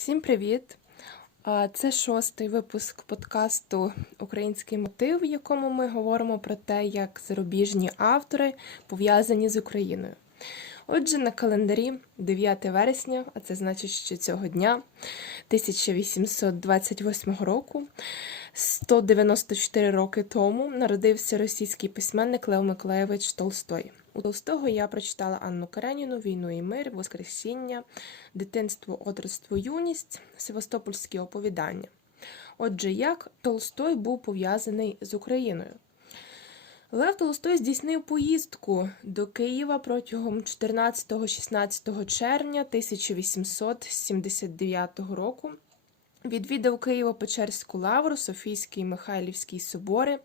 Всім привіт! Це шостий випуск подкасту Український мотив, в якому ми говоримо про те, як зарубіжні автори пов'язані з Україною. Отже, на календарі 9 вересня, а це значить, що цього дня, 1828 року, 194 роки тому, народився російський письменник Лев Миколаєвич Толстой. У Толстого я прочитала Анну Кареніну, Війну і мир, Воскресіння, Дитинство, отрочство, юність, Севастопольські оповідання. Отже, як Толстой був пов'язаний з Україною? Лев Толстой здійснив поїздку до Києва протягом 14-16 червня 1879 року. Відвідав Києво-Печерську лавру, Софійський і Михайлівський собори,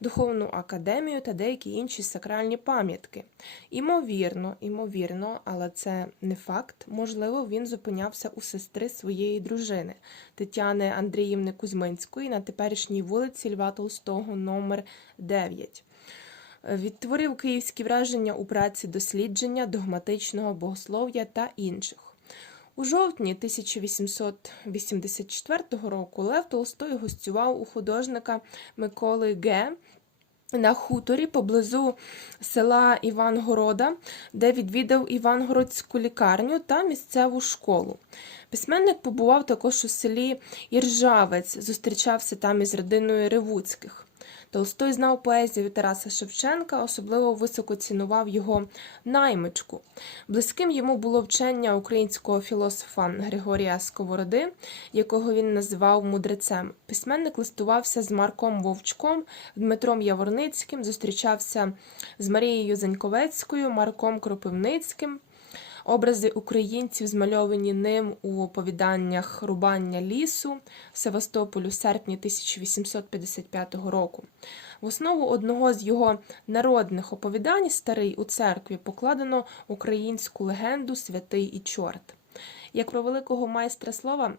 Духовну академію та деякі інші сакральні пам'ятки. Імовірно, імовірно, але це не факт. Можливо, він зупинявся у сестри своєї дружини Тетяни Андріївни Кузьминської на теперішній вулиці Льва Толстого, номер 9. Відтворив київські враження у праці дослідження, догматичного богослов'я та інших. У жовтні 1884 року Лев Толстой гостював у художника Миколи Г. На хуторі поблизу села Івангорода, де відвідав Івангородську лікарню та місцеву школу. Письменник побував також у селі Іржавець, зустрічався там із родиною Ревуцьких. Толстой знав поезію Тараса Шевченка, особливо високо цінував його наймичку. Близьким йому було вчення українського філософа Григорія Сковороди, якого він називав мудрецем. Письменник листувався з Марком Вовчком, Дмитром Яворницьким, зустрічався з Марією Заньковецькою, Марком Кропивницьким. Образи українців змальовані ним у оповіданнях Рубання лісу в Севастополю в серпні 1855 року. В основу одного з його народних оповідань Старий у церкві покладено українську легенду Святий і чорт. Як про великого майстра слова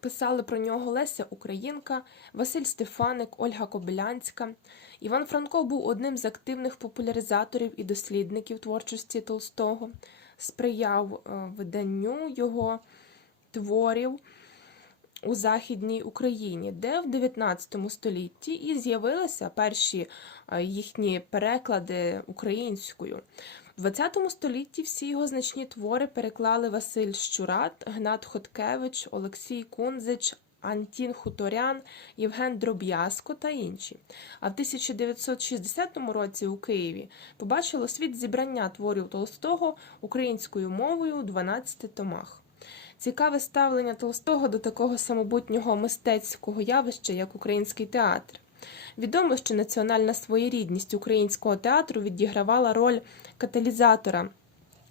писали про нього Леся Українка, Василь Стефаник, Ольга Кобилянська. Іван Франко був одним з активних популяризаторів і дослідників творчості Толстого сприяв е, виданню його творів у Західній Україні, де в 19 столітті і з'явилися перші е, їхні переклади українською. В 20 столітті всі його значні твори переклали Василь Щурат, Гнат Хоткевич, Олексій Кунзич, Антін Хуторян, Євген Дроб'язко та інші. А в 1960 році у Києві побачило світ зібрання творів Толстого українською мовою у 12 томах. Цікаве ставлення Толстого до такого самобутнього мистецького явища, як український театр. Відомо, що національна своєрідність українського театру відігравала роль каталізатора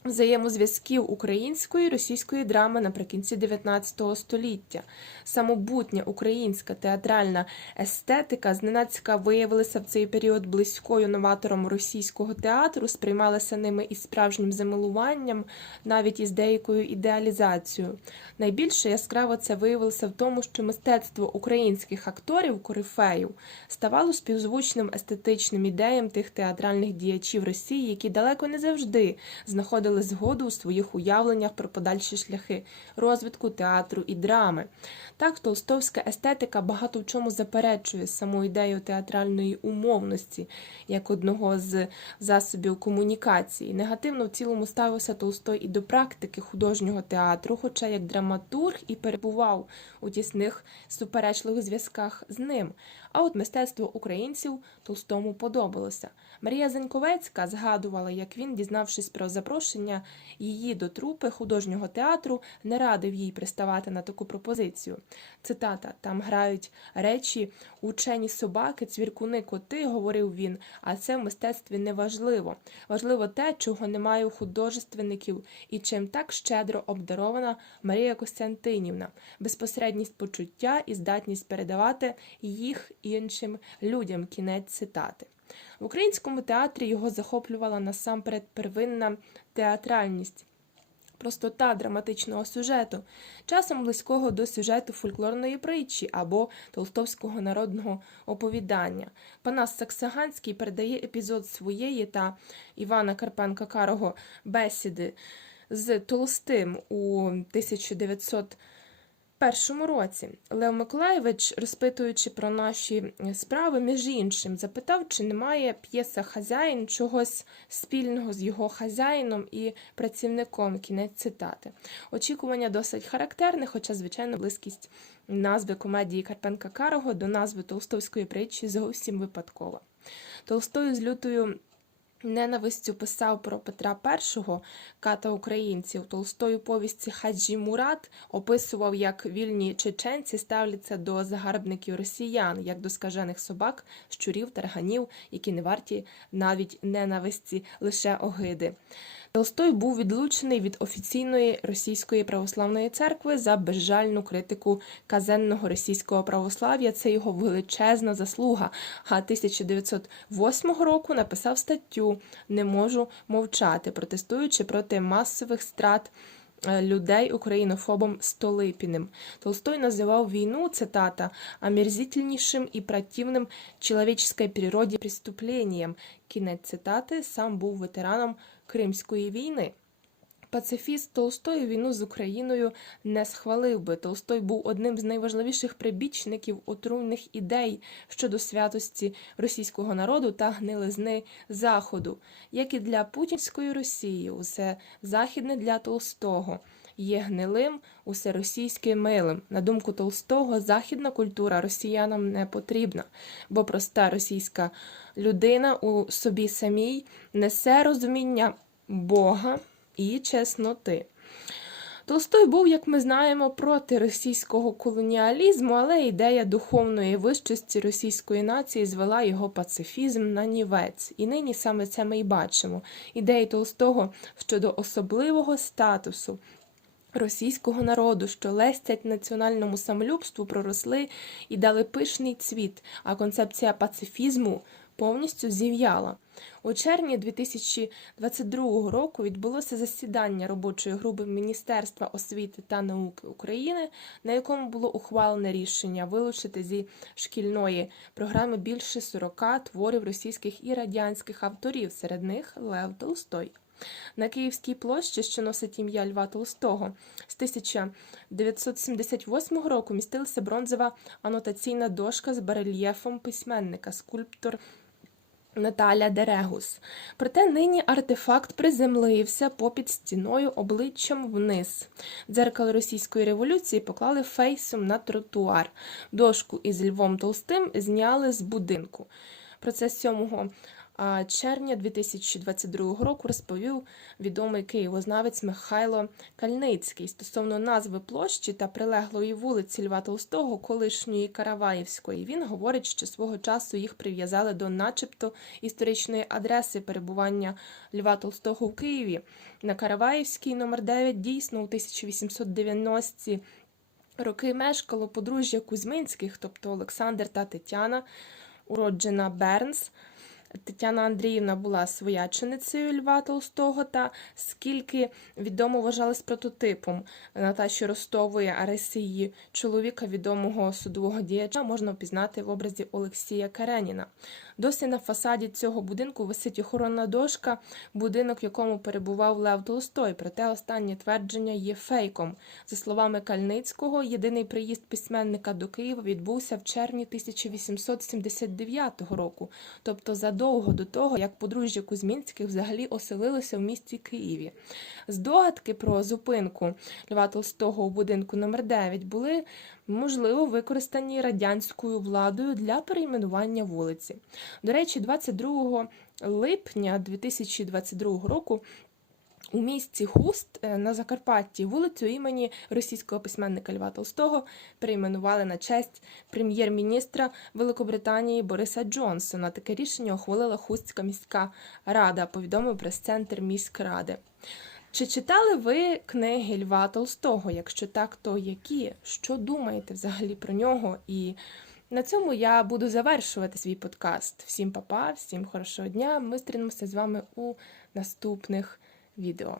взаємозв'язків української і російської драми наприкінці 19 століття. Самобутня українська театральна естетика зненацька виявилася в цей період близькою новатором російського театру, сприймалася ними із справжнім замилуванням, навіть із деякою ідеалізацією. Найбільше яскраво це виявилося в тому, що мистецтво українських акторів корифеїв ставало співзвучним естетичним ідеям тих театральних діячів Росії, які далеко не завжди знаходили знаходили згоду у своїх уявленнях про подальші шляхи розвитку театру і драми. Так, толстовська естетика багато в чому заперечує саму ідею театральної умовності як одного з засобів комунікації. Негативно в цілому ставився Толстой і до практики художнього театру, хоча як драматург і перебував у тісних суперечливих зв'язках з ним. А от мистецтво українців Толстому подобалося. Марія Заньковецька згадувала, як він, дізнавшись про запрошення її до трупи художнього театру, не радив їй приставати на таку пропозицію. Цитата: там грають речі, учені собаки, цвіркуни, коти, говорив він. А це в мистецтві не важливо. Важливо те, чого немає у художественників, і чим так щедро обдарована Марія Костянтинівна, безпосередність почуття і здатність передавати їх іншим людям. Кінець цитати. В українському театрі його захоплювала насамперед первинна театральність. Простота драматичного сюжету, часом близького до сюжету фольклорної притчі або толстовського народного оповідання. Панас Саксаганський передає епізод своєї та Івана Карпенка Карого бесіди з Толстим у 1900 першому році. Лев Миколаєвич, розпитуючи про наші справи, між іншим, запитав, чи немає п'єса хазяїн чогось спільного з його хазяїном і працівником. Кінець цитати. Очікування досить характерне, хоча, звичайно, близькість назви комедії Карпенка Карого до назви Толстовської притчі зовсім випадкова. Толстою з лютою ненавистю писав про Петра І, ката українців. Толстою повісті Хаджі Мурат описував, як вільні чеченці ставляться до загарбників росіян, як до скажених собак, щурів, тарганів, які не варті навіть ненависті, лише огиди. Толстой був відлучений від офіційної російської православної церкви за безжальну критику казенного російського православ'я. Це його величезна заслуга. А 1908 року написав статтю Не можу мовчати, протестуючи проти масових страт. е, Людей українофобом Столипіним. Толстой називав війну, цитата, «омерзительнейшим і противним человеческой природі преступлением. Кінець цитати сам був ветераном Кримської війни. Пацифіст Толстой війну з Україною не схвалив би. Толстой був одним з найважливіших прибічників отруйних ідей щодо святості російського народу та гнилизни Заходу, як і для путінської Росії, усе західне для Толстого. Є гнилим, усе російське милим. На думку Толстого, західна культура росіянам не потрібна, бо проста російська людина у собі самій несе розуміння Бога і чесноти. Толстой був, як ми знаємо, проти російського колоніалізму, але ідея духовної вищості російської нації звела його пацифізм на нівець. І нині саме це ми й бачимо. Ідеї Толстого щодо особливого статусу російського народу, що лестять національному самолюбству, проросли і дали пишний цвіт, а концепція пацифізму повністю зів'яла. У червні 2022 року відбулося засідання робочої групи Міністерства освіти та науки України, на якому було ухвалене рішення вилучити зі шкільної програми більше 40 творів російських і радянських авторів, серед них Лев Толстой. На Київській площі, що носить ім'я Льва Толстого, з 1978 року містилася бронзова анотаційна дошка з барельєфом письменника, скульптор Наталя Дерегус. Проте нині артефакт приземлився попід стіною обличчям вниз. Дзеркало російської революції поклали фейсом на тротуар. Дошку із Львом Толстим зняли з будинку. Про це 7 а, червня 2022 року розповів відомий києвознавець Михайло Кальницький стосовно назви площі та прилеглої вулиці Льва Толстого, колишньої Караваївської. Він говорить, що свого часу їх прив'язали до начебто історичної адреси перебування Льва Толстого в Києві. На Караваївській номер 9 дійсно у 1890 роки мешкало подружжя Кузьминських, тобто Олександр та Тетяна, уроджена Бернс. Тетяна Андріївна була свояченицею Льва Толстого та, скільки відомо вважалась прототипом Наташі Ростової, а риси її чоловіка, відомого судового діяча, можна впізнати в образі Олексія Кареніна. Досі на фасаді цього будинку висить охоронна дошка, будинок, в якому перебував Лев Толстой. Проте останнє твердження є фейком. За словами Кальницького, єдиний приїзд письменника до Києва відбувся в червні 1879 року, тобто задовго до того, як подружжя Кузьмінських взагалі оселилося в місті Києві. Здогадки про зупинку Льва Толстого у будинку номер 9 були можливо використані радянською владою для перейменування вулиці. До речі, 22 липня 2022 року. У місті Хуст е, на Закарпатті вулицю імені російського письменника Льва Толстого перейменували на честь прем'єр-міністра Великобританії Бориса Джонсона. Таке рішення ухвалила Хустська міська рада, повідомив прес-центр міськради. Чи читали ви книги Льва Толстого? Якщо так, то які? Що думаєте взагалі про нього? І на цьому я буду завершувати свій подкаст. Всім па-па, всім хорошого дня. Ми зустрінемося з вами у наступних відео.